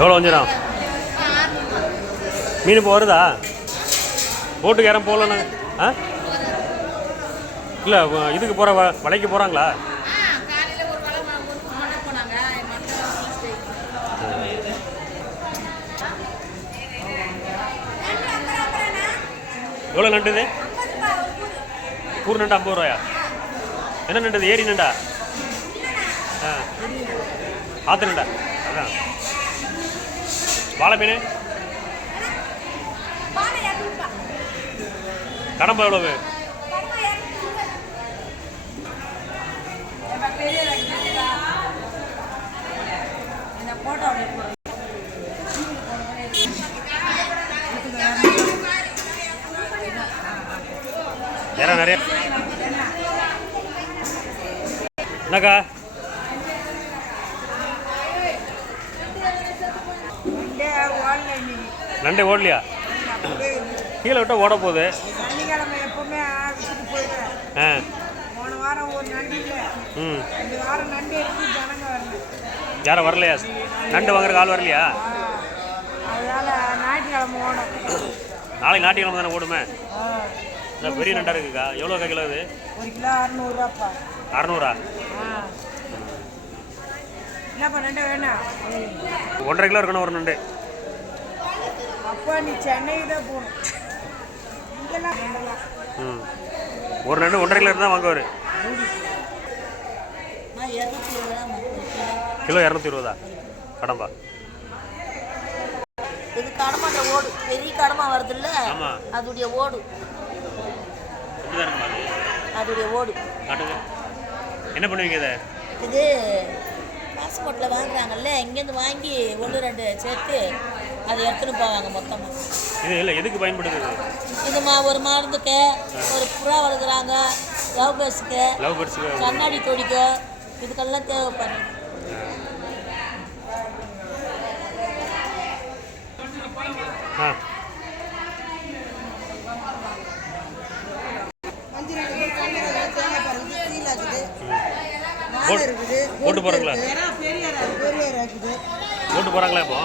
எவ்வளோ வஞ்சிரம் மீன் இப்போ வருதா? போட்டுக்கு யாரும் போகலண்ணா. ஆ? இல்லை இதுக்கு போகிற வ வலைக்கு போகிறாங்களா எவ்வளோ நண்டுது? கூறு நண்டு ஐம்பது ரூபாயா? என்ன நண்டுது? ஏரி நண்டா? ஆ. ஆற்று நண்டா? அதான். வாழை மீன். கடம்பு எவ்வளவு? நிறைய. என்னக்கா? நண்டே ஓடலையா? கீழே விட்டால் ஓட போகுது. ஆ. இல்லை. ம். யாரும் வரலையா? நண்டு வாங்குறதுக்கு ஆள் வரலையா? நாளைக்கு ஞாயிற்றுக்கிழமை தானே ஓடுமே. இந்த பெரிய நண்டா இருக்குக்கா? எவ்வளோ கிலோ இது? ஒரு கிலோ அறநூறுவாப்பா. அறநூறா? என்னப்பா நண்டு வேணும்? ஒன்றரை கிலோ இருக்கணும் ஒரு நண்டு. அப்பா நீ சென்னைக்கு தான் போகணும். இங்கெல்லாம் நண்டலாம் ம். ஒரு நண்டு ஒன்றரை கிலோ தான் வாங்குவார். கிலோ இரநூத்தி இருபதா? கடம்பா. இது கடமாட்ட ஓடு. பெரிய கடமா வருதுல்ல? ஆமாம் அதுடைய ஓடு. அதுடைய ஓடு. என்ன பண்ணுவீங்க இதை? இது பாஸ்போர்ட்டில் வாங்குறாங்கல்ல இங்கேருந்து வாங்கி ஒன்று ரெண்டு சேர்த்து அதை எடுத்துன்னு போவாங்க மொத்தமாக இது இல்லை எதுக்கு பயன்படுது இது மா ஒரு மருந்துக்கு ஒரு புறா வளர்க்குறாங்க லவ் பேர்ஸுக்கு லவ் பேர்ட்ஸுக்கு. கண்ணாடி தொடிக்க இதுக்கெல்லாம் தேவைப்படுது. ஆ. போட்டு போகிறாங்களா பெரிய பெரிய இருக்குது. போட்டு போகிறாங்களா இப்போ?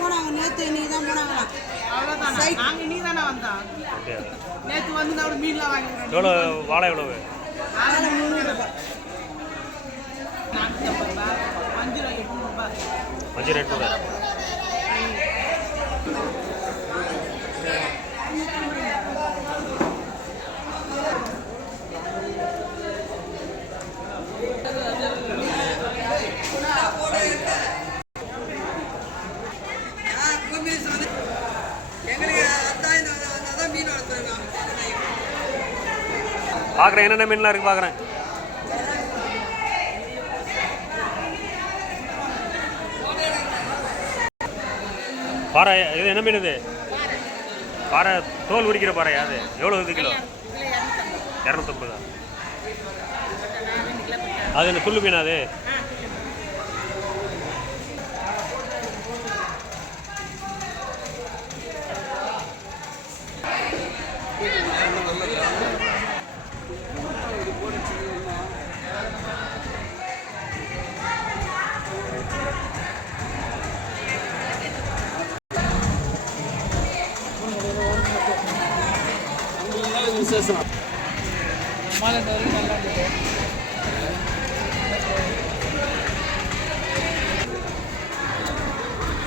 போனாங்க. நேற்று நீ தான் போனாங்களா? அவ்வளோதான் நாங்கள் நீ தானே வந்தோம்? நேற்று வந்து நான் மீன்லாம் எவ்வளோ வாழை எவ்வளவு? அதில் முந்நூறுரூபா அஞ்சு ரூபா எட்நூறுபா அஞ்சு ரேட் கூட பார்க்குறேன் என்னென்ன மீன்லாம் இருக்கு பார்க்குறேன் பாறை இது என்ன மீன் இது? பாறை தோல் உரிக்கிற பாறையா அது? எவ்வளோ இது கிலோ? இரநூத்தம்பதா? அது என்ன துள்ளு மீனா அது?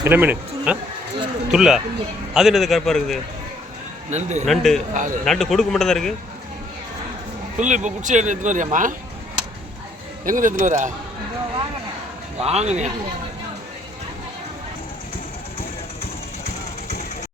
என்ன மீன்? ஆ? துள்ளா? அது என்னது கருப்பாக இருக்குது? நண்டு. நண்டு. நண்டு கொடுக்க மட்டும் தான் இருக்குது புல்லு இப்போ பிடிச்சி எடுத்துன்னு வரியாம்மா? எங்கே எடுத்துன்னு வரா? வாங்கினியா?